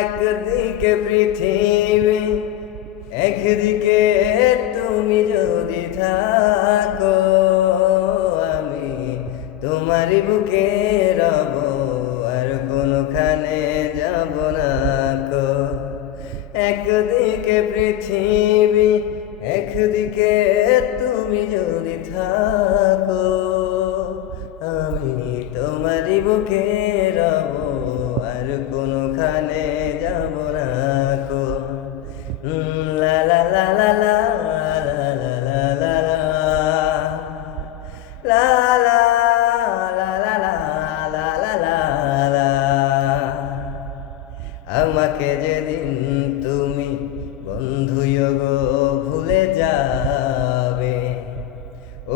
একদিকে পৃথিবী, একদিকে তুমি যদি থাকো, আমি তোমারই বুকে রব, আর কোনখানে যাব না কো। একদিকে পৃথিবী, একদিকে তুমি যদি থাকো, আমি তোমারই বুকে রব, আর কোনখানে যাব না কো। লা লা লা লা লা লা লা লা লা লা লা লা লা লা লা লা লা। আমাকে যেদিন তুমি বন্ধুয় গো ভুলে যাবে,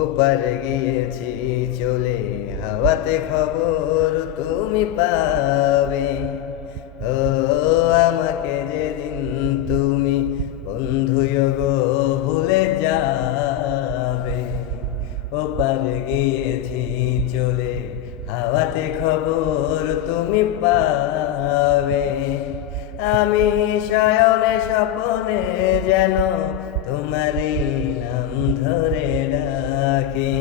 ওপারে গিয়েছি চলে, হাওয়াতে খবর তুমি পাবে। ও আমাকে যেদিন তুমি বন্ধুয় গো ভুলে যাবে, ওপারে গিয়েছি চলে, হাওয়াতে খবর তুমি পাবে। আমি শয়নে স্বপনে যেন তোমারই নাম ধরে ডাকি।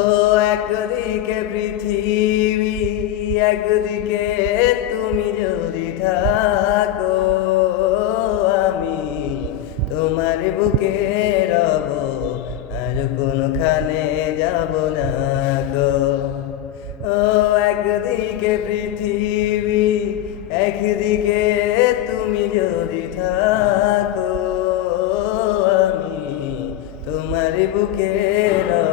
ও একদিকে পৃথিবী, একদিকে তুমি যদি থাকো, আমি তোমার বুকে রব, আর কোনখানে যাব না গো। ও একদিকে পৃথিবী, একদিকে তুমি যদি থাকো, আমি তোমার বুকে রব।